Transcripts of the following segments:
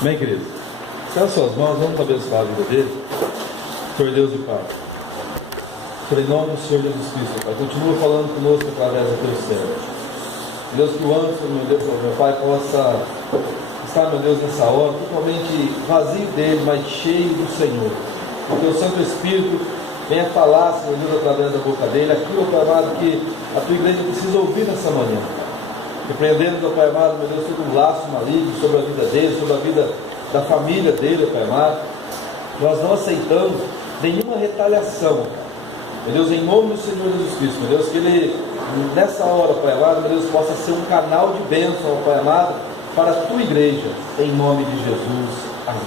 Amém, querido? Estão suas mãos, vamos abençoar a vida dele. Senhor Deus e Pai, por em nome do Senhor Jesus Cristo, Pai, continua falando conosco através do teu servo. Deus, que o Anderson, meu Deus, meu Pai, possa estar, meu Deus, nessa hora, totalmente vazio dele, mas cheio do Senhor. Que o teu Santo Espírito venha falar, Senhor Deus, através da boca dele, aquilo, Pai amado, que a tua igreja precisa ouvir nessa manhã. Repreendendo, Pai amado, meu Deus, todo um laço maligno sobre a vida dele, sobre a vida da família dele, Pai amado. Nós não aceitamos nenhuma retaliação, meu Deus, em nome do Senhor Jesus Cristo, meu Deus, que ele, nessa hora, Pai amado, meu Deus, possa ser um canal de bênção, Pai amado, para a tua igreja, em nome de Jesus. Amém.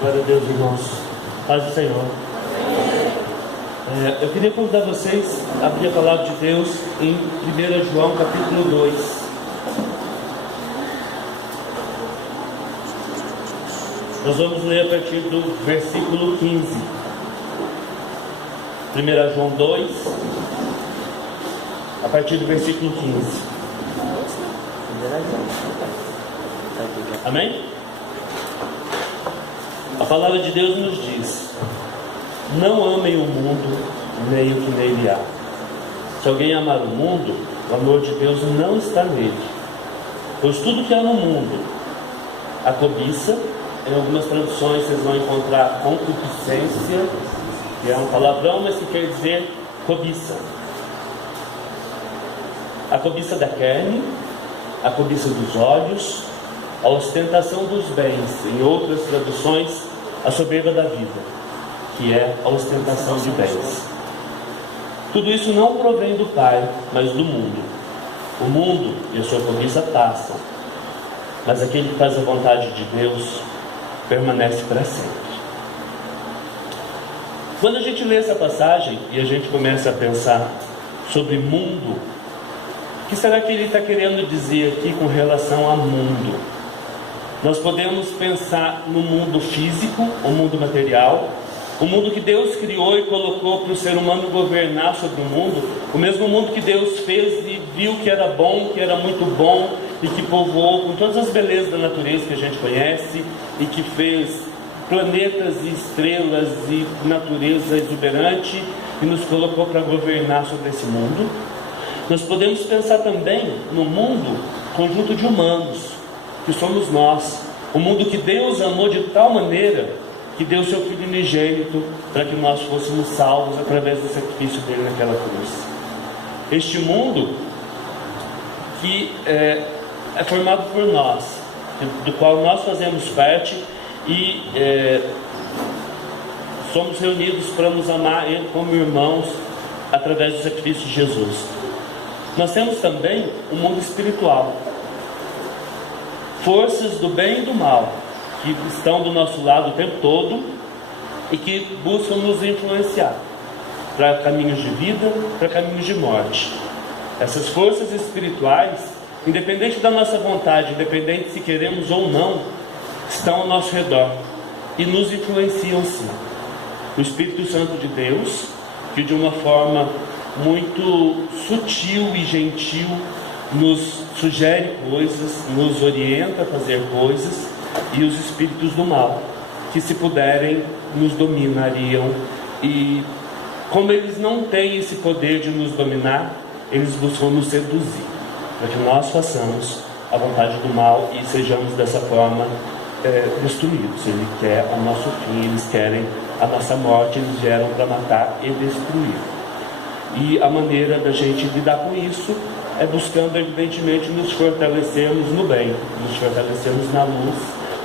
Glória a Deus, irmãos. Paz do Senhor. Eu queria convidar vocês a abrir a palavra de Deus em 1 João capítulo 2. Nós vamos ler a partir do versículo 15. 1 João 2, a partir do versículo 15. Amém? A palavra de Deus nos diz: não amem o mundo, nem o que nele há. Se alguém amar o mundo, o amor de Deus não está nele. Pois tudo que há no mundo, a cobiça, em algumas traduções vocês vão encontrar concupiscência, que é um palavrão, mas que quer dizer cobiça. A cobiça da carne, a cobiça dos olhos, a ostentação dos bens, em outras traduções, a soberba da vida, que é a ostentação de bens. Tudo isso não provém do Pai, mas do mundo. O mundo e a sua cobiça passam, mas aquele que faz a vontade de Deus permanece para sempre. Quando a gente lê essa passagem e a gente começa a pensar sobre mundo, o que será que ele está querendo dizer aqui com relação a mundo? Nós podemos pensar no mundo físico, o mundo material, o mundo que Deus criou e colocou para o ser humano governar sobre o mundo, o mesmo mundo que Deus fez e viu que era bom, que era muito bom, e que povoou com todas as belezas da natureza que a gente conhece, e que fez planetas e estrelas e natureza exuberante, e nos colocou para governar sobre esse mundo. Nós podemos pensar também no mundo, conjunto de humanos, que somos nós, o mundo que Deus amou de tal maneira que deu seu Filho unigênito para que nós fôssemos salvos através do sacrifício dele naquela cruz. Este mundo que é formado por nós, do qual nós fazemos parte e somos reunidos para nos amar Ele como irmãos através do sacrifício de Jesus. Nós temos também o mundo espiritual, forças do bem e do mal, que estão do nosso lado o tempo todo e que buscam nos influenciar para caminhos de vida, para caminhos de morte. Essas forças espirituais, independente da nossa vontade, independente se queremos ou não, estão ao nosso redor e nos influenciam sim. O Espírito Santo de Deus, que de uma forma muito sutil e gentil nos sugere coisas, nos orienta a fazer coisas, e os espíritos do mal, que se puderem nos dominariam, e como eles não têm esse poder de nos dominar, eles buscam nos seduzir, para que nós façamos a vontade do mal e sejamos dessa forma destruídos. Ele quer o nosso fim, eles querem a nossa morte, eles vieram para matar e destruir. E a maneira da gente lidar com isso é buscando, evidentemente, nos fortalecermos no bem, nos fortalecermos na luz,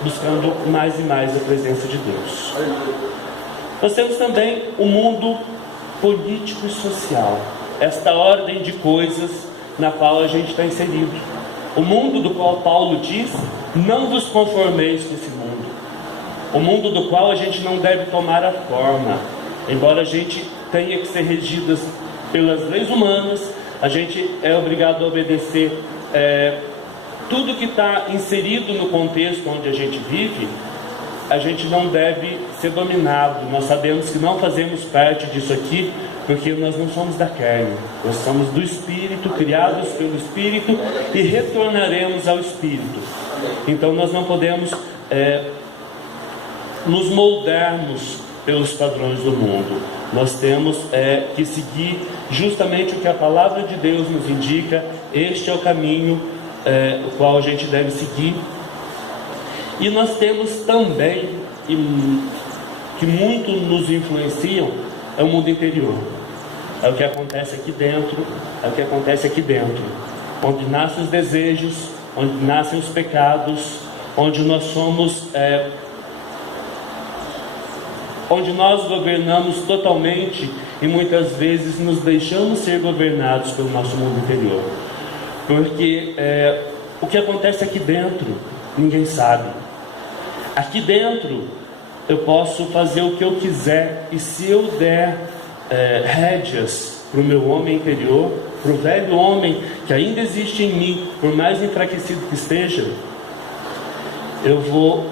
buscando mais e mais a presença de Deus. Nós temos também o mundo político e social, esta ordem de coisas na qual a gente está inserido. O mundo do qual Paulo diz: não vos conformeis com esse mundo. O mundo do qual a gente não deve tomar a forma, embora a gente tenha que ser regidas pelas leis humanas, a gente é obrigado a obedecer tudo que está inserido no contexto onde a gente vive. A gente não deve ser dominado. Nós sabemos que não fazemos parte disso aqui, porque nós não somos da carne, nós somos do Espírito, criados pelo Espírito, e retornaremos ao Espírito. Então nós não podemos nos moldarmos pelos padrões do mundo. Nós temos que seguir justamente o que a palavra de Deus nos indica. Este é o caminho o qual a gente deve seguir. E nós temos também, que muito nos influenciam, é o mundo interior. É o que acontece aqui dentro, onde nascem os desejos, onde nascem os pecados, onde nós somos, onde nós governamos totalmente e muitas vezes nos deixamos ser governados pelo nosso mundo interior. Porque o que acontece aqui dentro, ninguém sabe. Aqui dentro eu posso fazer o que eu quiser, e se eu der rédeas para o meu homem interior, para o velho homem que ainda existe em mim, por mais enfraquecido que esteja, eu vou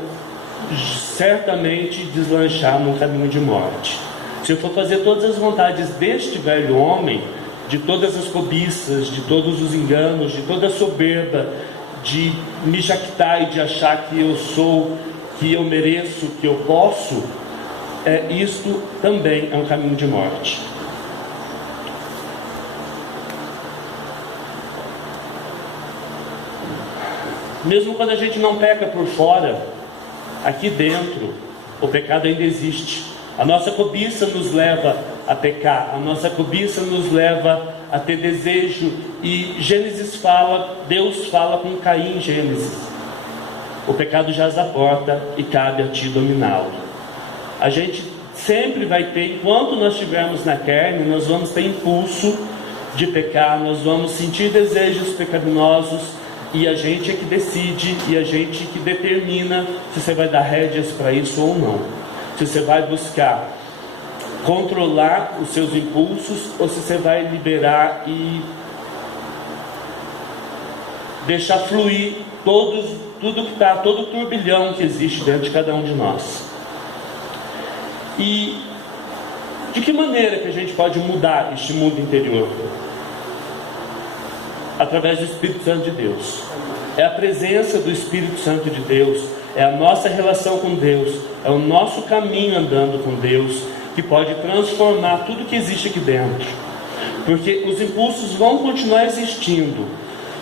certamente deslanchar num caminho de morte. Se eu for fazer todas as vontades deste velho homem, de todas as cobiças, de todos os enganos, de toda a soberba, de me jactar e de achar que eu sou, que eu mereço, que eu posso, isto também é um caminho de morte. Mesmo quando a gente não peca por fora, aqui dentro o pecado ainda existe. A nossa cobiça nos leva a pecar, a nossa cobiça nos leva a ter desejo. E Gênesis fala, Deus fala com Caim em Gênesis: o pecado jaz à porta e cabe a ti dominá-lo. A gente sempre vai ter, enquanto nós estivermos na carne, nós vamos ter impulso de pecar, nós vamos sentir desejos pecaminosos, e a gente é que decide, e a gente que determina se você vai dar rédeas para isso ou não, se você vai buscar controlar os seus impulsos, ou se você vai liberar e deixar fluir tudo que está, todo o turbilhão que existe dentro de cada um de nós. E de que maneira que a gente pode mudar este mundo interior? Através do Espírito Santo de Deus. É a presença do Espírito Santo de Deus, é a nossa relação com Deus, é o nosso caminho andando com Deus, que pode transformar tudo que existe aqui dentro. Porque os impulsos vão continuar existindo,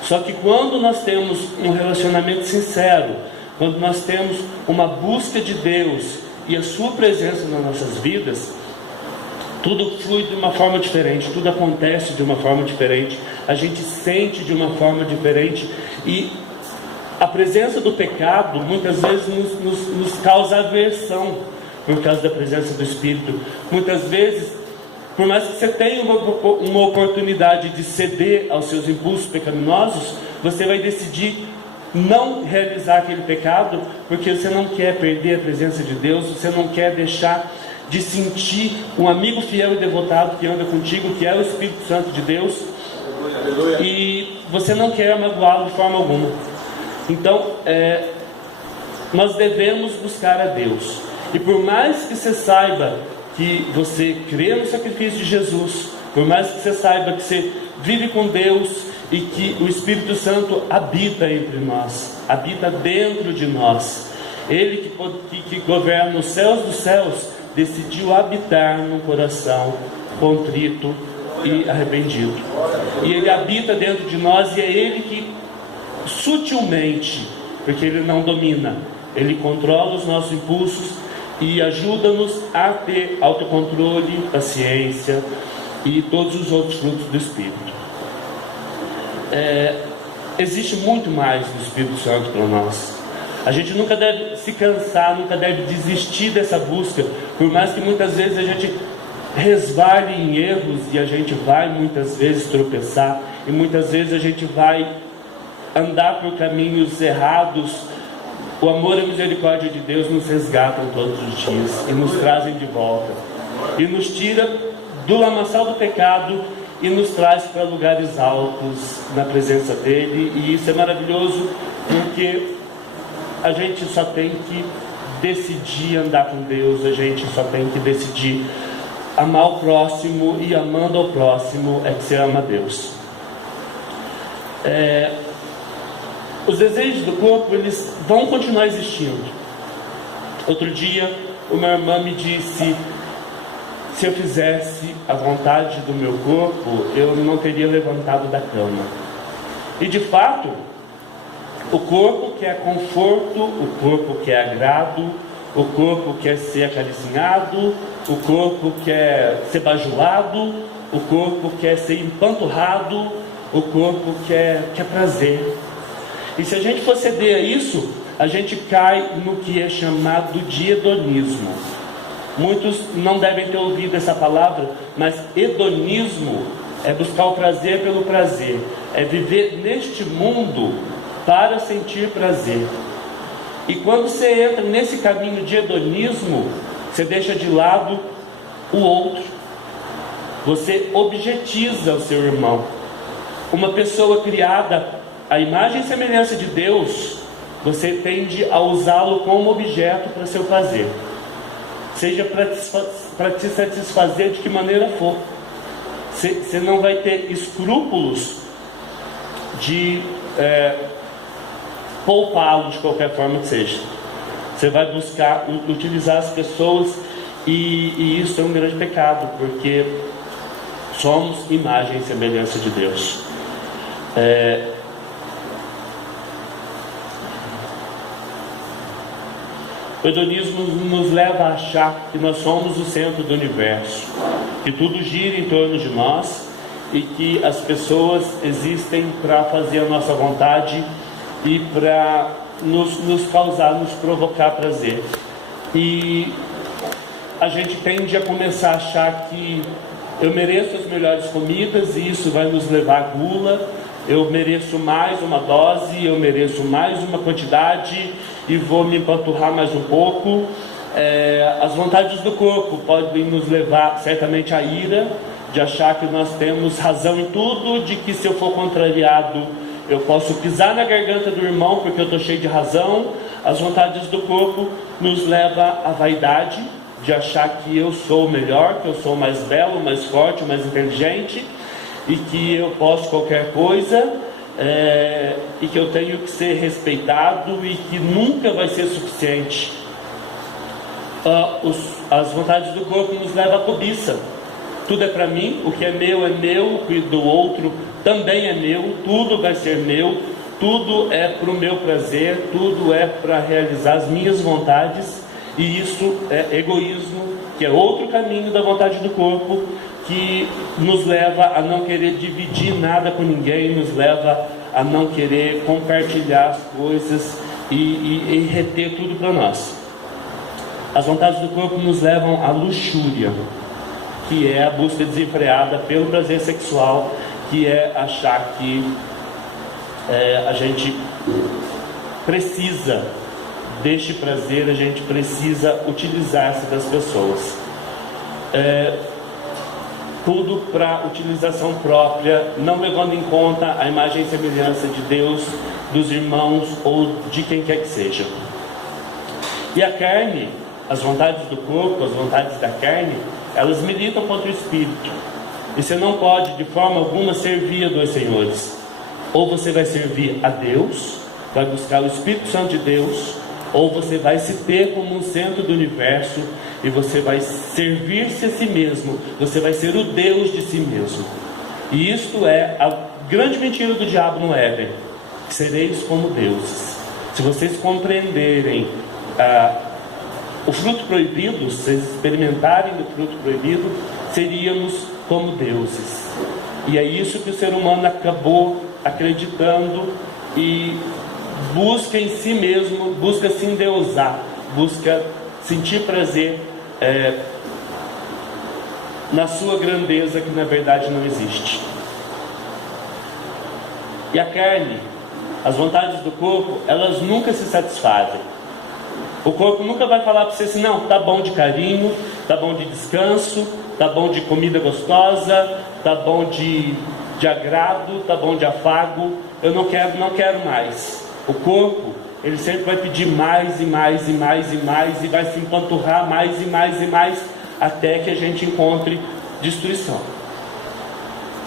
só que quando nós temos um relacionamento sincero, quando nós temos uma busca de Deus e a sua presença nas nossas vidas, tudo flui de uma forma diferente, tudo acontece de uma forma diferente, a gente sente de uma forma diferente, e a presença do pecado muitas vezes nos causa aversão por causa da presença do Espírito. Muitas vezes, por mais que você tenha uma oportunidade de ceder aos seus impulsos pecaminosos, você vai decidir não realizar aquele pecado, porque você não quer perder a presença de Deus, você não quer deixar de sentir um amigo fiel e devotado que anda contigo, que é o Espírito Santo de Deus, e você não quer magoá-lo de forma alguma. Então, nós devemos buscar a Deus, e por mais que você saiba que você crê no sacrifício de Jesus, por mais que você saiba que você vive com Deus e que o Espírito Santo habita entre nós, habita dentro de nós, Ele que governa os céus dos céus, decidiu habitar num coração contrito e arrependido, e Ele habita dentro de nós, e é Ele que sutilmente, porque Ele não domina, Ele controla os nossos impulsos e ajuda-nos a ter autocontrole, paciência e todos os outros frutos do Espírito. Existe muito mais do Espírito Santo para nós. A gente nunca deve se cansar, nunca deve desistir dessa busca, por mais que muitas vezes a gente resvale em erros, e a gente vai muitas vezes tropeçar, e muitas vezes a gente vai andar por caminhos errados. O amor e a misericórdia de Deus nos resgatam todos os dias e nos trazem de volta, e nos tira do lamaçal do pecado e nos traz para lugares altos na presença dele. E isso é maravilhoso, porque a gente só tem que decidir andar com Deus, a gente só tem que decidir amar o próximo, e amando ao próximo é que você ama a Deus. Os desejos do corpo, eles vão continuar existindo. Outro dia, uma irmã me disse: se eu fizesse a vontade do meu corpo, eu não teria levantado da cama. E de fato, o corpo quer conforto, o corpo quer agrado, o corpo quer ser acaricinado, o corpo quer ser bajulado, o corpo quer ser empanturrado, o corpo quer prazer. E se a gente for ceder a isso, a gente cai no que é chamado de hedonismo. Muitos não devem ter ouvido essa palavra, mas hedonismo é buscar o prazer pelo prazer, é viver neste mundo para sentir prazer. E quando você entra nesse caminho de hedonismo, você deixa de lado o outro, você objetiza o seu irmão. Uma pessoa criada à imagem e semelhança de Deus, você tende a usá-lo como objeto para seu prazer, seja para te satisfazer de que maneira for. Você não vai ter escrúpulos de poupá-lo de qualquer forma que seja. Você vai buscar utilizar as pessoas, e isso é um grande pecado, porque somos imagem e semelhança de Deus. O hedonismo nos leva a achar que nós somos o centro do universo, que tudo gira em torno de nós e que as pessoas existem para fazer a nossa vontade e para nos causar, nos provocar prazer. E a gente tende a começar a achar que eu mereço as melhores comidas e isso vai nos levar à gula. Eu mereço mais uma dose, eu mereço mais uma quantidade e vou me empanturrar mais um pouco. As vontades do corpo podem nos levar certamente à ira, de achar que nós temos razão em tudo, de que se eu for contrariado eu posso pisar na garganta do irmão porque eu estou cheio de razão. As vontades do corpo nos levam à vaidade, de achar que eu sou o melhor, que eu sou o mais belo, o mais forte, o mais inteligente, e que eu posso qualquer coisa, e que eu tenho que ser respeitado e que nunca vai ser suficiente. As vontades do corpo nos levam à cobiça. Tudo é para mim, o que é meu, o que do outro também é meu, tudo vai ser meu, tudo é para o meu prazer, tudo é para realizar as minhas vontades, e isso é egoísmo, que é outro caminho da vontade do corpo, que nos leva a não querer dividir nada com ninguém, nos leva a não querer compartilhar as coisas e reter tudo para nós. As vontades do corpo nos levam à luxúria, que é a busca desenfreada pelo prazer sexual, que é achar que a gente precisa deste prazer, a gente precisa utilizar-se das pessoas. Tudo para utilização própria, não levando em conta a imagem e semelhança de Deus, dos irmãos ou de quem quer que seja. E a carne, as vontades do corpo, as vontades da carne, elas militam contra o Espírito. E você não pode de forma alguma servir a dois senhores. Ou você vai servir a Deus, vai buscar o Espírito Santo de Deus, ou você vai se ter como um centro do universo e você vai servir-se a si mesmo, você vai ser o Deus de si mesmo. E isto é a grande mentira do diabo no Éden: sereis como deuses. Se vocês compreenderem o fruto proibido, se vocês experimentarem o fruto proibido, seríamos como deuses. E é isso que o ser humano acabou acreditando e busca em si mesmo, busca se endeusar, busca sentir prazer na sua grandeza, que na verdade não existe. E a carne, as vontades do corpo, elas nunca se satisfazem. O corpo nunca vai falar para você assim: não, tá bom de carinho, tá bom de descanso, tá bom de comida gostosa, tá bom de agrado, tá bom de afago, eu não quero mais. O corpo, ele sempre vai pedir mais e mais e mais e mais, e vai se empanturrar mais e mais e mais, até que a gente encontre destruição.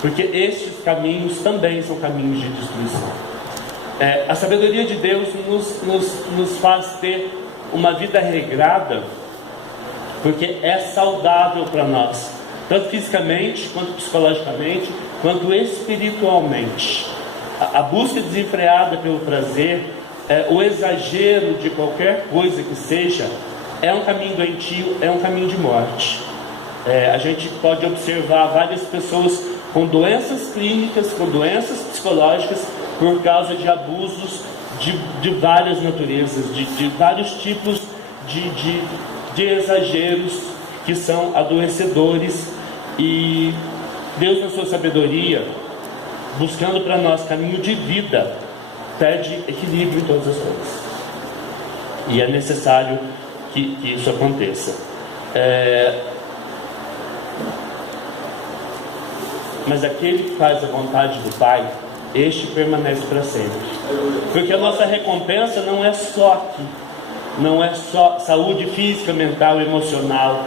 Porque estes caminhos também são caminhos de destruição. A sabedoria de Deus nos faz ter uma vida regrada, porque é saudável para nós, tanto fisicamente, quanto psicologicamente, quanto espiritualmente. A busca desenfreada pelo prazer, o exagero de qualquer coisa que seja, é um caminho doentio, é um caminho de morte. A gente pode observar várias pessoas com doenças clínicas, com doenças psicológicas, por causa de abusos de várias naturezas, de vários tipos de exageros que são adoecedores. E Deus, na sua sabedoria, buscando para nós caminho de vida, pede equilíbrio em todas as coisas. E é necessário que isso aconteça. Mas aquele que faz a vontade do Pai, este permanece para sempre. Porque a nossa recompensa não é só aqui, não é só saúde física, mental, emocional.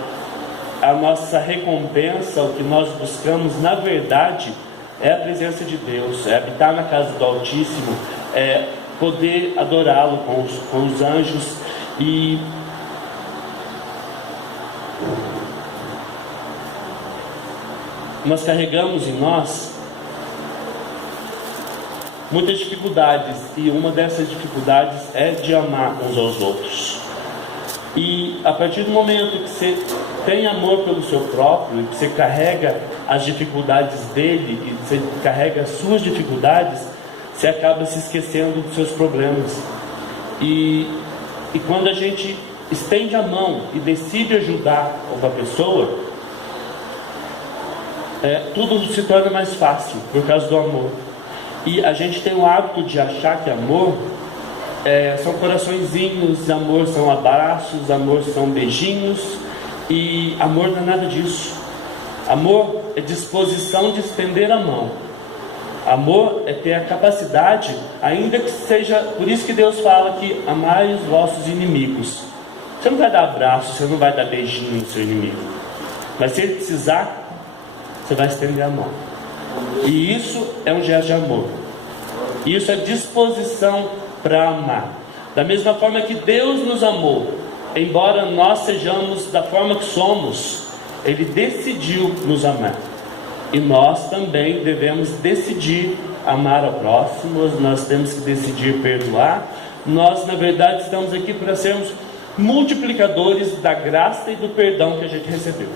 A nossa recompensa, o que nós buscamos, na verdade, é a presença de Deus, é habitar na casa do Altíssimo, é poder adorá-lo com os anjos. E nós carregamos em nós muitas dificuldades, e uma dessas dificuldades é de amar uns aos outros. E a partir do momento que você tem amor pelo seu próprio, e que você carrega as dificuldades dele, e você carrega as suas dificuldades, você acaba se esquecendo dos seus problemas. E quando a gente estende a mão e decide ajudar uma pessoa, tudo se torna mais fácil por causa do amor. E a gente tem o hábito de achar que amor são coraçõezinhos, amor são abraços, amor são beijinhos, e amor não é nada disso. Amor é disposição de estender a mão. Amor é ter a capacidade, ainda que seja, por isso que Deus fala que amai os vossos inimigos. Você não vai dar abraço, você não vai dar beijinho no seu inimigo, mas se ele precisar, você vai estender a mão. E isso é um gesto de amor. Isso é disposição para amar. Da mesma forma que Deus nos amou, embora nós sejamos da forma que somos, Ele decidiu nos amar. E nós também devemos decidir amar ao próximo. Nós temos que decidir perdoar. Nós, na verdade, estamos aqui para sermos multiplicadores da graça e do perdão que a gente recebeu.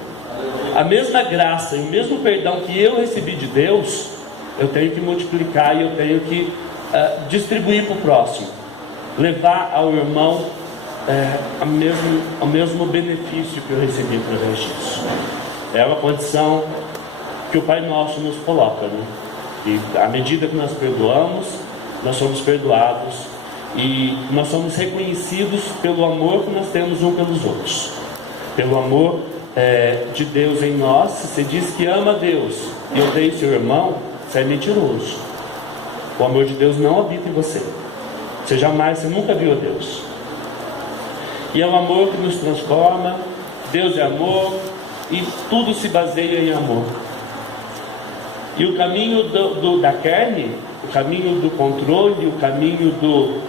A mesma graça e o mesmo perdão que eu recebi de Deus, eu tenho que multiplicar e eu tenho que distribuir para o próximo, levar ao irmão ao mesmo benefício que eu recebi através disso. É uma condição que o Pai Nosso nos coloca, né? E à medida que nós perdoamos, nós somos perdoados, e nós somos reconhecidos pelo amor que nós temos um pelos outros, pelo amor de Deus em nós. Se você diz que ama a Deus e odeia seu irmão, você é mentiroso. O amor de Deus não habita em você. Você nunca viu a Deus. E é o amor que nos transforma. Deus é amor, e tudo se baseia em amor. E o caminho da carne, o caminho do controle, o caminho do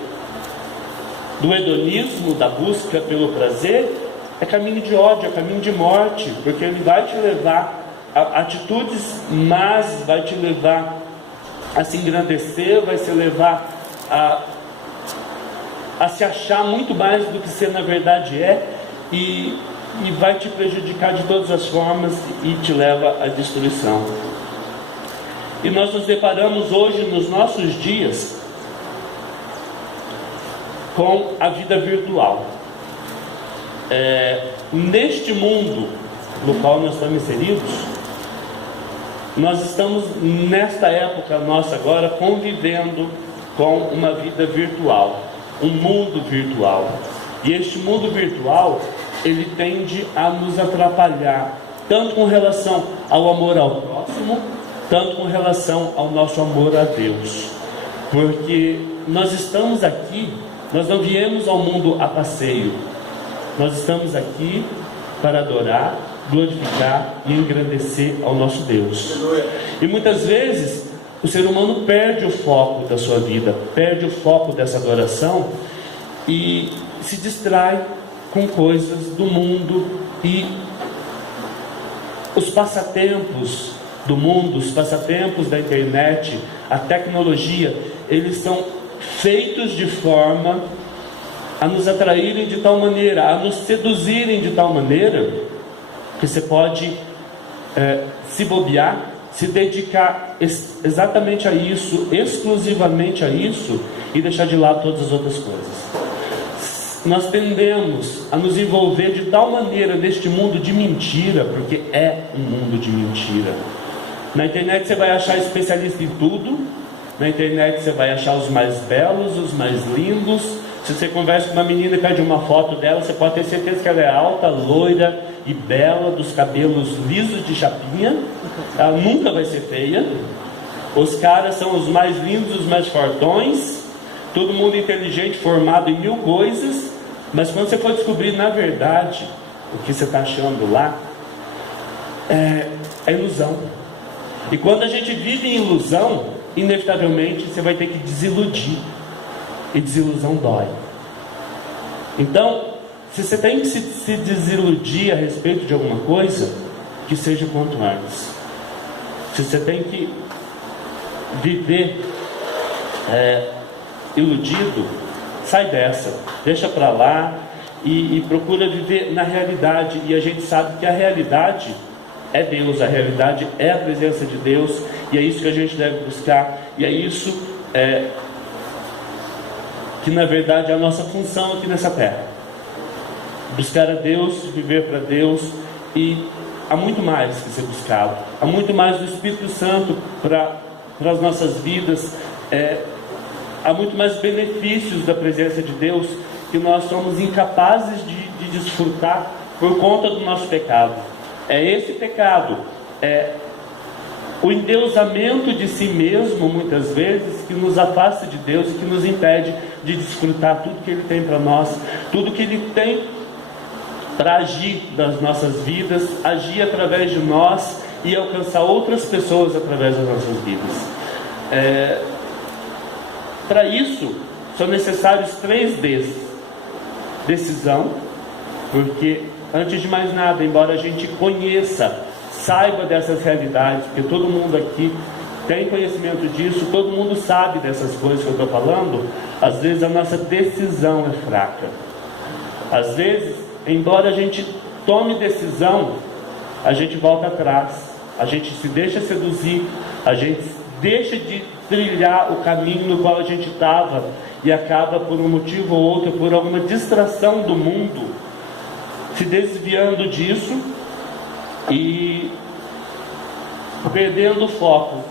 hedonismo, da busca pelo prazer, é caminho de ódio, é caminho de morte, porque ele vai te levar a atitudes más, vai te levar a se engrandecer, vai te levar a se achar muito mais do que você na verdade é, e vai te prejudicar de todas as formas e te leva à destruição. E nós nos deparamos hoje, nos nossos dias, com a vida virtual. Neste mundo no qual nós estamos inseridos, nós estamos nesta época nossa agora convivendo com uma vida virtual, um mundo virtual. E este mundo virtual, ele tende a nos atrapalhar, tanto com relação ao amor ao próximo, tanto com relação ao nosso amor a Deus. Porque nós estamos aqui, nós não viemos ao mundo a passeio. Nós estamos aqui para adorar, glorificar e engrandecer ao nosso Deus. E muitas vezes o ser humano perde o foco da sua vida, perde o foco dessa adoração e se distrai com coisas do mundo, e os passatempos do mundo, os passatempos da internet, a tecnologia, eles são feitos de forma a nos atraírem de tal maneira, a nos seduzirem de tal maneira, que você pode se bobear, se dedicar exatamente a isso, exclusivamente a isso, e deixar de lado todas as outras coisas. Nós tendemos a nos envolver de tal maneira neste mundo de mentira, porque é um mundo de mentira. Na internet você vai achar especialista em tudo, na internet você vai achar os mais belos, os mais lindos. Se você conversa com uma menina e pede uma foto dela, você pode ter certeza que ela é alta, loira e bela, dos cabelos lisos de chapinha. Ela nunca vai ser feia. Os caras são os mais lindos, os mais fortões, todo mundo inteligente, formado em 1000 coisas. Mas quando você for descobrir na verdade o que você está achando lá, é ilusão. E quando a gente vive em ilusão, inevitavelmente você vai ter que desiludir. E desilusão dói. Então, se você tem que se desiludir a respeito de alguma coisa, que seja quanto antes. Se você tem que viver iludido, sai dessa, deixa pra lá e procura viver na realidade. E a gente sabe que a realidade é Deus, a realidade é a presença de Deus, e é isso que a gente deve buscar, e é isso que na verdade é a nossa função aqui nessa terra. Buscar a Deus, viver para Deus, e há muito mais que ser buscado, há muito mais do Espírito Santo para as nossas vidas, há muito mais benefícios da presença de Deus que nós somos incapazes de desfrutar por conta do nosso pecado. É esse pecado, o endeusamento de si mesmo, muitas vezes, que nos afasta de Deus e que nos impede de desfrutar tudo que Ele tem para nós, tudo que Ele tem para agir nas nossas vidas, agir através de nós e alcançar outras pessoas através das nossas vidas. Para isso, são necessários 3 Ds: decisão, porque antes de mais nada, embora a gente conheça, saiba dessas realidades, porque todo mundo aqui tem conhecimento disso, todo mundo sabe dessas coisas que eu estou falando, às vezes a nossa decisão é fraca. Às vezes, embora a gente tome decisão, a gente volta atrás, a gente se deixa seduzir, a gente deixa de trilhar o caminho no qual a gente estava e acaba, por um motivo ou outro, por alguma distração do mundo, se desviando disso e perdendo o foco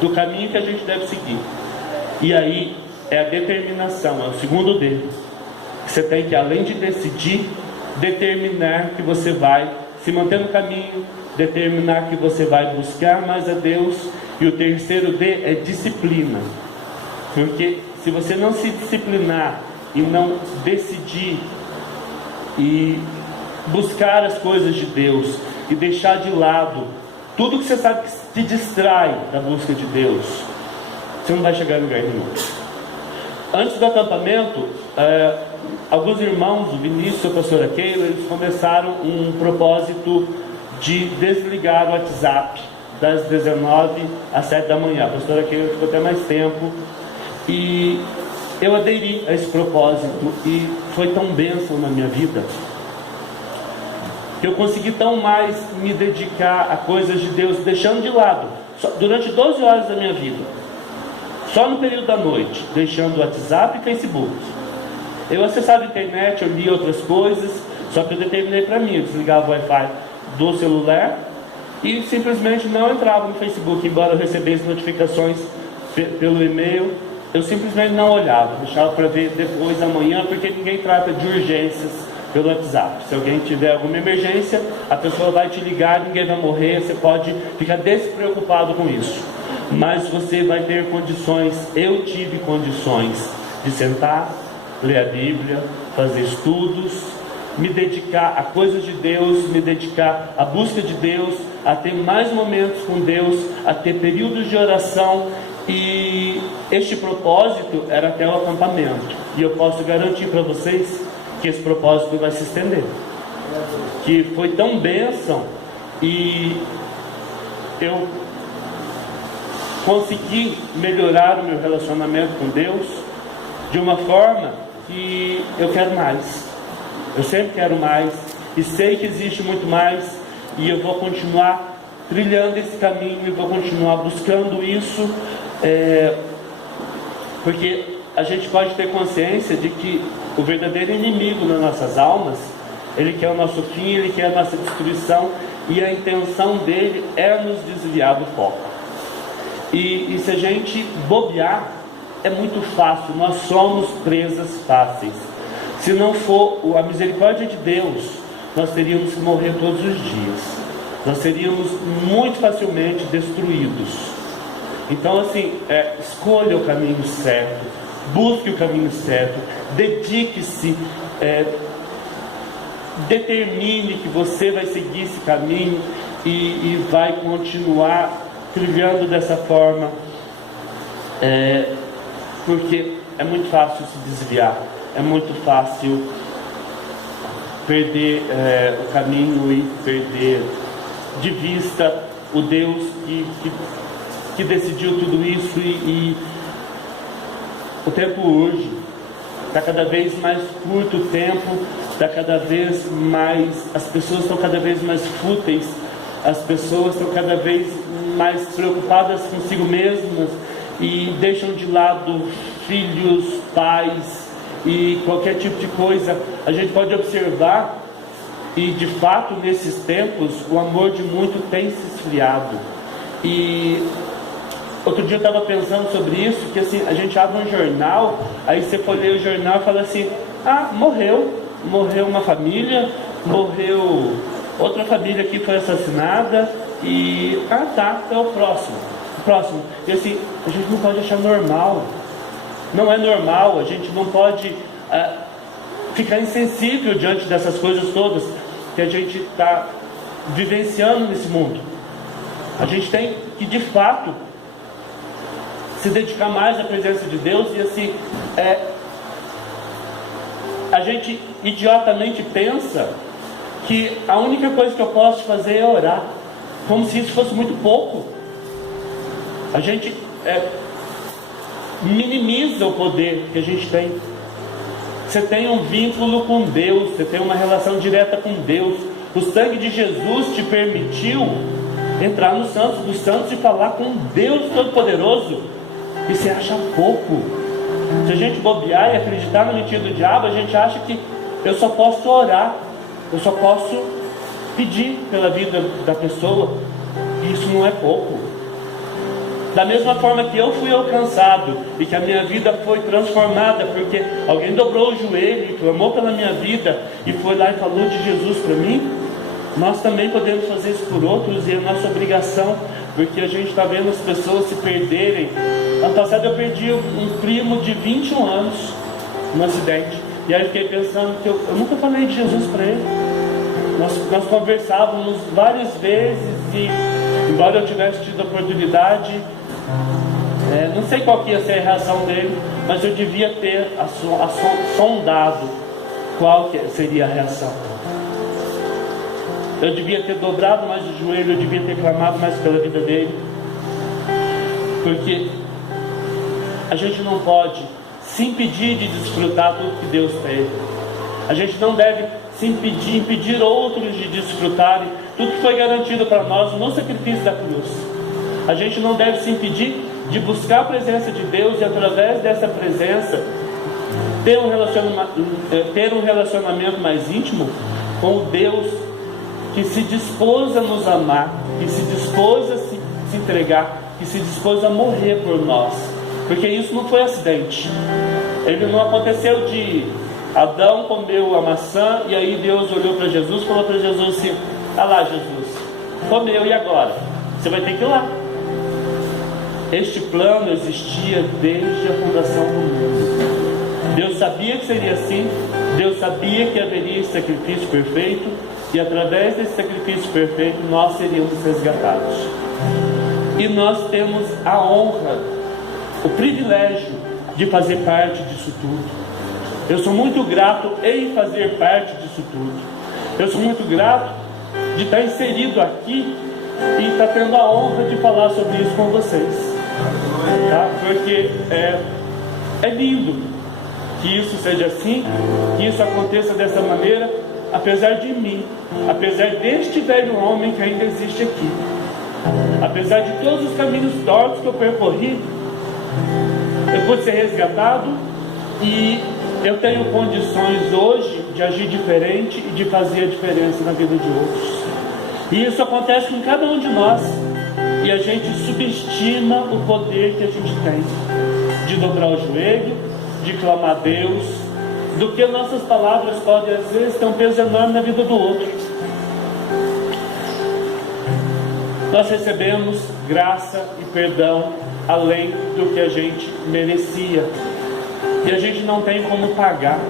do caminho que a gente deve seguir. E aí é a determinação, é o segundo D. Você tem que, além de decidir, determinar que você vai se manter no caminho, determinar que você vai buscar mais a Deus. E o terceiro D é disciplina, porque se você não se disciplinar e não decidir e buscar as coisas de Deus e deixar de lado tudo que você sabe que te distrai da busca de Deus, você não vai chegar a lugar nenhum. Antes do acampamento, alguns irmãos, o Vinícius e a pastora Keila, eles começaram um propósito de desligar o WhatsApp das 19 às 7 da manhã. A pastora Keila ficou até mais tempo e eu aderi a esse propósito e foi tão bênção na minha vida que eu consegui tão mais me dedicar a coisas de Deus, deixando de lado, durante 12 horas da minha vida, só no período da noite, deixando o WhatsApp e Facebook. Eu acessava a internet, eu lia outras coisas, só que eu determinei para mim, eu desligava o Wi-Fi do celular e simplesmente não entrava no Facebook, embora eu recebesse notificações pelo e-mail, eu simplesmente não olhava, deixava para ver depois, amanhã, porque ninguém trata de urgências pelo WhatsApp. Se alguém tiver alguma emergência, a pessoa vai te ligar, ninguém vai morrer, você pode ficar despreocupado com isso. Mas você vai ter condições, eu tive condições de sentar, ler a Bíblia, fazer estudos me dedicar a coisas de Deus, me dedicar à busca de Deus, a ter mais momentos com Deus, a ter períodos de oração. E este propósito era até o acampamento. E eu posso garantir para vocês que esse propósito vai se estender. Que foi tão bênção, e eu consegui melhorar o meu relacionamento com Deus de uma forma que eu quero mais. Eu sempre quero mais, e sei que existe muito mais, e eu vou continuar trilhando esse caminho, e vou continuar buscando isso, porque a gente pode ter consciência de que o verdadeiro inimigo nas nossas almas, ele quer o nosso fim, ele quer a nossa destruição, e a intenção dele é nos desviar do foco. E se a gente bobear, é muito fácil, nós somos presas fáceis. Se não for a misericórdia de Deus, nós teríamos que morrer todos os dias. Nós seríamos muito facilmente destruídos. Então, assim, escolha o caminho certo, busque o caminho certo, dedique-se, determine que você vai seguir esse caminho e vai continuar trilhando dessa forma, porque é muito fácil se desviar, é muito fácil perder o caminho e perder de vista o Deus que decidiu tudo isso. E o tempo urge, está cada vez mais curto o tempo, está cada vez mais, as pessoas estão cada vez mais fúteis, as pessoas estão cada vez mais preocupadas consigo mesmas e deixam de lado filhos, pais e qualquer tipo de coisa. A gente pode observar, e de fato nesses tempos o amor de muito tem se esfriado. E outro dia eu estava pensando sobre isso, que assim, a gente abre um jornal, aí você folheia o jornal e fala assim: ah, morreu uma família, morreu outra família que foi assassinada, e tá, é o próximo. E assim, a gente não pode achar normal, não é normal, a gente não pode ficar insensível diante dessas coisas todas que a gente está vivenciando nesse mundo. A gente tem que de fato se dedicar mais à presença de Deus. E assim, a gente idiotamente pensa que a única coisa que eu posso fazer é orar, como se isso fosse muito pouco. A gente minimiza o poder que a gente tem. Você tem um vínculo com Deus, você tem uma relação direta com Deus. O sangue de Jesus te permitiu entrar no Santos dos Santos e falar com Deus Todo-Poderoso, e você acha pouco. Se a gente bobear e acreditar na mentira do diabo, a gente acha que eu só posso orar, eu só posso pedir pela vida da pessoa, e isso não é pouco. Da mesma forma que eu fui alcançado e que a minha vida foi transformada porque alguém dobrou o joelho e clamou pela minha vida e foi lá e falou de Jesus para mim, nós também podemos fazer isso por outros, e é nossa obrigação, porque a gente está vendo as pessoas se perderem. Ano passado eu perdi um primo de 21 anos num acidente, e aí eu fiquei pensando que eu nunca falei de Jesus para ele. Nós conversávamos várias vezes, e embora eu tivesse tido a oportunidade, não sei qual que ia ser a reação dele, mas eu devia ter sondado qual que seria a reação. Eu devia ter dobrado mais o joelho, eu devia ter clamado mais pela vida dele, porque a gente não pode se impedir de desfrutar tudo que Deus fez. A gente não deve se impedir outros de desfrutarem tudo que foi garantido para nós no sacrifício da cruz. A gente não deve se impedir de buscar a presença de Deus, e através dessa presença ter um relacionamento mais íntimo com o Deus que se dispôs a nos amar, que se dispôs a se entregar, que se dispôs a morrer por nós. Porque isso não foi acidente. Ele não aconteceu de Adão comeu a maçã e aí Deus olhou para Jesus e falou para Jesus assim: ah lá, Jesus, comeu, e agora? Você vai ter que ir lá. Este plano existia desde a fundação do mundo. Deus sabia que seria assim, Deus sabia que haveria esse sacrifício perfeito, e através desse sacrifício perfeito nós seríamos resgatados. E nós temos a honra, o privilégio de fazer parte disso tudo. Eu sou muito grato em fazer parte disso tudo. Eu sou muito grato de estar inserido aqui e estar tendo a honra de falar sobre isso com vocês, tá? Porque é lindo que isso seja assim, que isso aconteça dessa maneira, apesar de mim, apesar deste velho homem que ainda existe aqui, apesar de todos os caminhos tortos que eu percorri, eu pude ser resgatado e eu tenho condições hoje de agir diferente e de fazer a diferença na vida de outros. E isso acontece com cada um de nós, e a gente subestima o poder que a gente tem de dobrar o joelho, de clamar a Deus, do que nossas palavras podem às vezes ter um peso enorme na vida do outro. Nós recebemos graça e perdão além do que a gente merecia, e a gente não tem como pagar.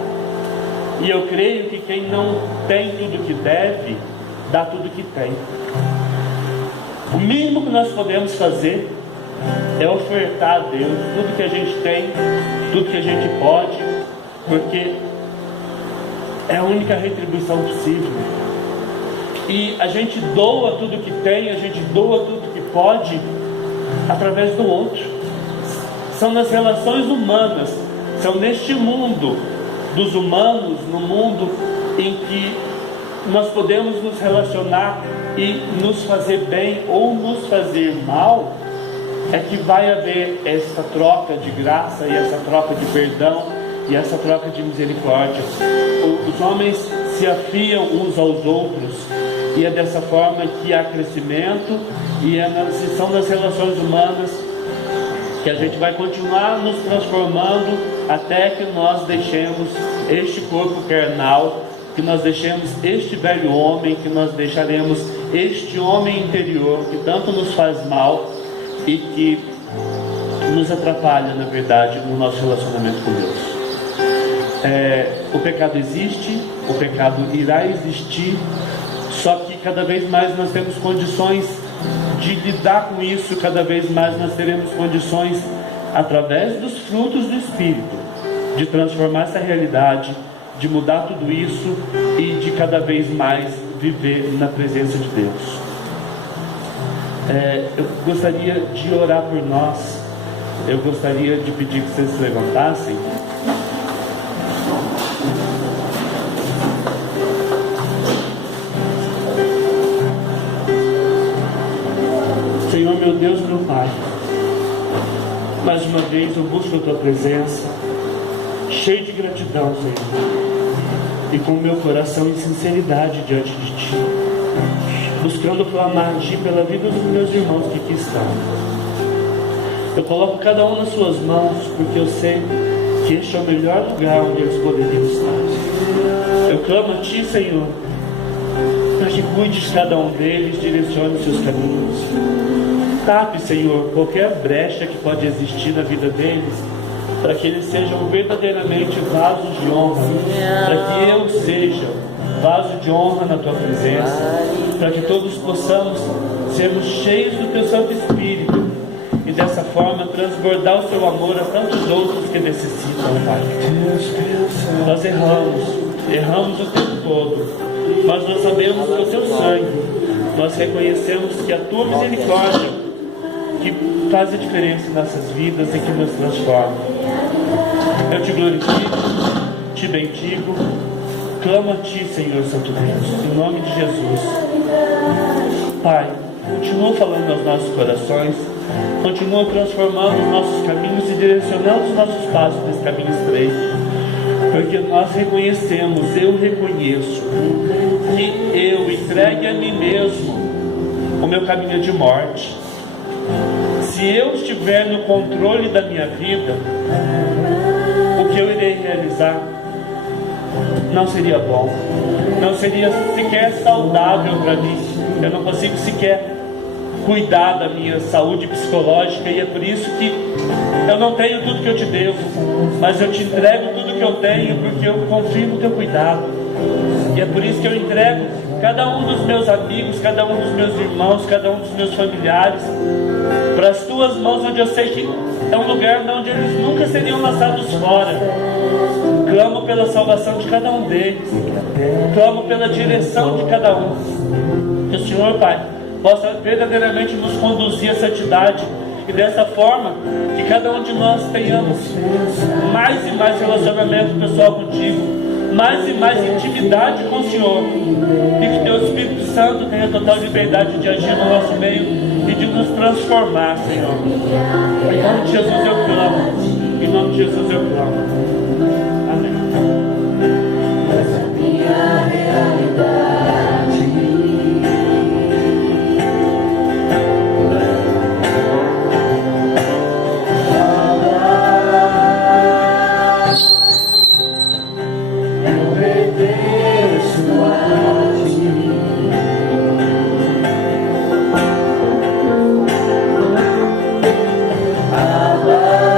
E eu creio que quem não tem tudo que deve, dá tudo que tem. O mínimo que nós podemos fazer é ofertar a Deus tudo que a gente tem, tudo que a gente pode, porque é a única retribuição possível. E a gente doa tudo que tem, a gente doa tudo que pode através do outro. São nas relações humanas, são neste mundo dos humanos, no mundo em que nós podemos nos relacionar e nos fazer bem ou nos fazer mal, é que vai haver essa troca de graça e essa troca de perdão e essa troca de misericórdia. Os homens se afiam uns aos outros, e é dessa forma que há crescimento, e são nas relações humanas que a gente vai continuar nos transformando até que nós deixemos este corpo carnal, que nós deixemos este velho homem, que nós deixaremos este homem interior que tanto nos faz mal e que nos atrapalha, na verdade, no nosso relacionamento com Deus. O pecado existe, o pecado irá existir, só que cada vez mais nós temos condições de lidar com isso, cada vez mais nós teremos condições, através dos frutos do Espírito, de transformar essa realidade, de mudar tudo isso e de cada vez mais viver na presença de Deus. Eu gostaria de orar por nós. Eu gostaria de pedir que vocês se levantassem. Senhor, meu Deus, meu Pai, mais uma vez eu busco a Tua presença, cheio de gratidão, Senhor, e com o meu coração em sinceridade diante de Ti, buscando clamar a Ti pela vida dos meus irmãos que aqui estão. Eu coloco cada um nas Suas mãos, porque eu sei que este é o melhor lugar onde eles poderiam estar. Eu clamo a Ti, Senhor, para que cuide de cada um deles, direcione os seus caminhos. Tape, Senhor, qualquer brecha que pode existir na vida deles, para que eles sejam verdadeiramente vasos de honra, para que eu seja vaso de honra na Tua presença, para que todos possamos sermos cheios do Teu Santo Espírito e dessa forma transbordar o Seu amor a tantos outros que necessitam, Pai. Nós erramos o tempo todo, mas nós sabemos que o Teu sangue, nós reconhecemos que a Tua misericórdia que faz a diferença em nossas vidas e que nos transforma. Eu Te glorifico, Te bendigo, clamo a Ti, Senhor Santo Deus, em nome de Jesus. Pai, continua falando aos nossos corações, continua transformando os nossos caminhos e direcionando os nossos passos nesse caminho estreito, porque nós reconhecemos, eu reconheço, que eu entregue a mim mesmo o meu caminho de morte. Se eu estiver no controle da minha vida, o que eu irei realizar não seria bom, não seria sequer saudável para mim. Eu não consigo sequer cuidar da minha saúde psicológica, e é por isso que eu não tenho tudo que eu te devo, mas eu te entrego tudo que eu tenho, porque eu confio no teu cuidado. E é por isso que eu entrego cada um dos meus amigos, cada um dos meus irmãos, cada um dos meus familiares para as tuas mãos, onde eu sei que é um lugar onde eles nunca seriam lançados fora. Clamo pela salvação de cada um deles, clamo pela direção de cada um. Que o Senhor, Pai, possa verdadeiramente nos conduzir à santidade, e dessa forma que cada um de nós tenhamos mais e mais relacionamento pessoal contigo, mais e mais intimidade com o Senhor, e que teu Espírito Santo tenha total liberdade de agir no nosso meio e de nos transformar, Senhor. Em nome de Jesus eu clamo, em nome de Jesus eu clamo. Amém. Essa é a minha realidade. Eu pertenço a ti. Agora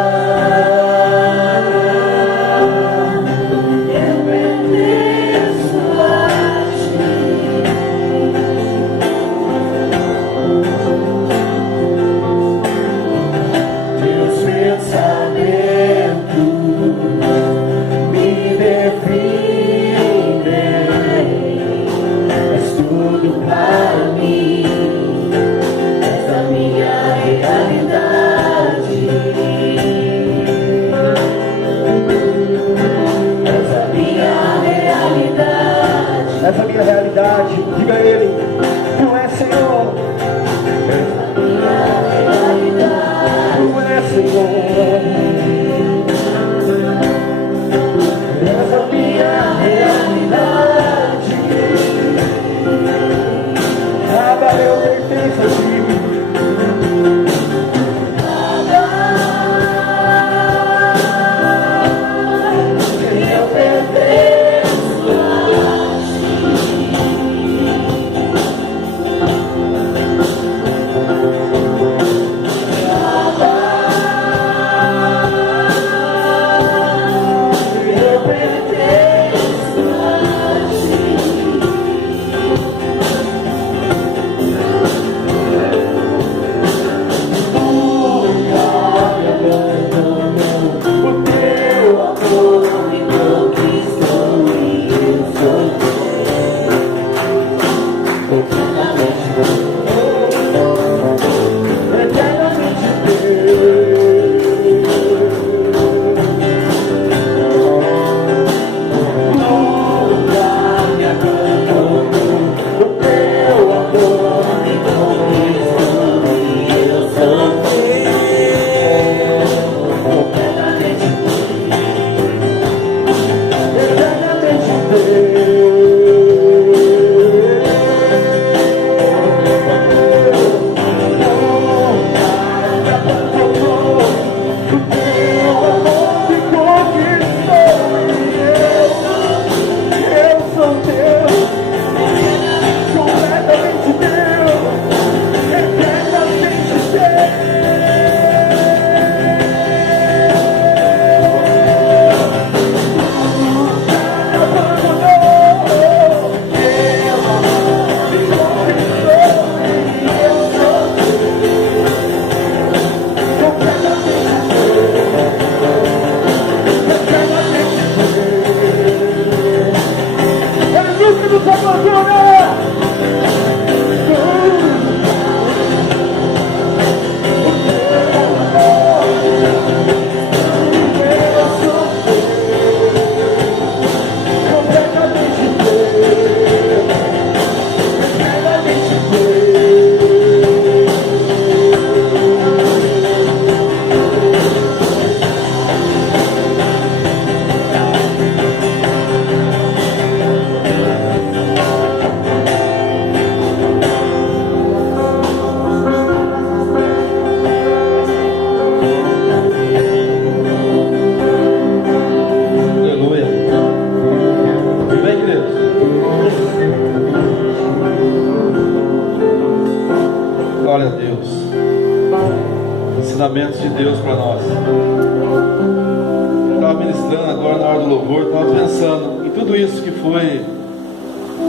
do louvor, estava pensando em tudo isso que foi,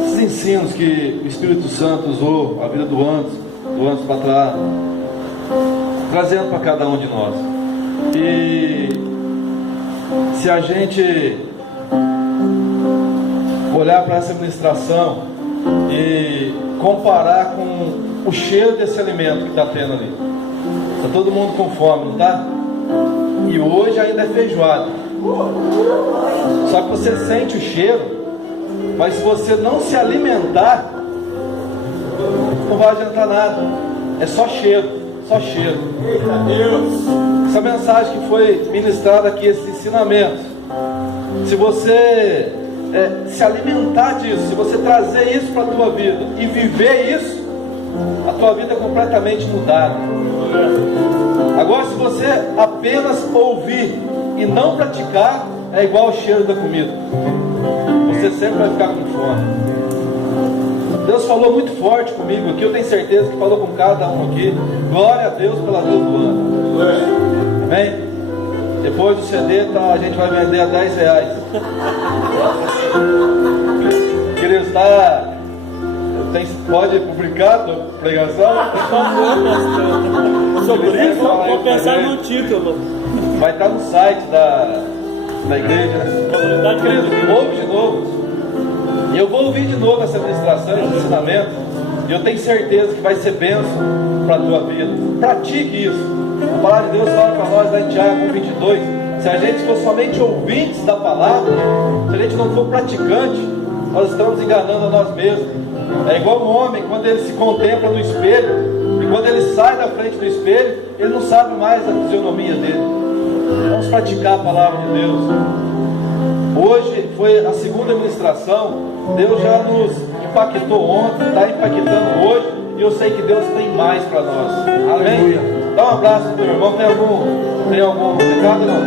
esses ensinos que o Espírito Santo usou a vida do Anderson para trás, trazendo para cada um de nós. E se a gente olhar para essa ministração e comparar com o cheiro desse alimento que está tendo ali, está todo mundo com fome, não está? E hoje ainda é feijoada. Só que você sente o cheiro, mas se você não se alimentar, não vai adiantar nada. É só cheiro, só cheiro. Essa mensagem que foi ministrada aqui, esse ensinamento, se você se alimentar disso, se você trazer isso para a tua vida e viver isso, a tua vida é completamente mudada. Agora, se você apenas ouvir e não praticar, é igual o cheiro da comida. Você sempre vai ficar com fome. Deus falou muito forte comigo aqui, eu tenho certeza que falou com cada um aqui. Glória a Deus pela vida do ano. Amém? Depois do CD a gente vai vender a R$10. Queridos, pode publicar a pregação? Por favor, sobre isso, vou pensar no título. Vai estar no site da igreja, né? Queridos, ouve de novo. E eu vou ouvir de novo essa ministração, esse ensinamento. E eu tenho certeza que vai ser bênção para a tua vida. Pratique isso. A palavra de Deus fala para nós lá em Tiago 1:22. Se a gente for somente ouvintes da palavra, se a gente não for praticante, nós estamos enganando a nós mesmos. É igual um homem, quando ele se contempla no espelho, e quando ele sai da frente do espelho, ele não sabe mais a fisionomia dele. Vamos praticar a palavra de Deus. Hoje foi a segunda ministração. Deus já nos impactou ontem, está impactando hoje, e eu sei que Deus tem mais para nós. Amém? Dá um abraço pro teu irmão. Tem algum recado, não?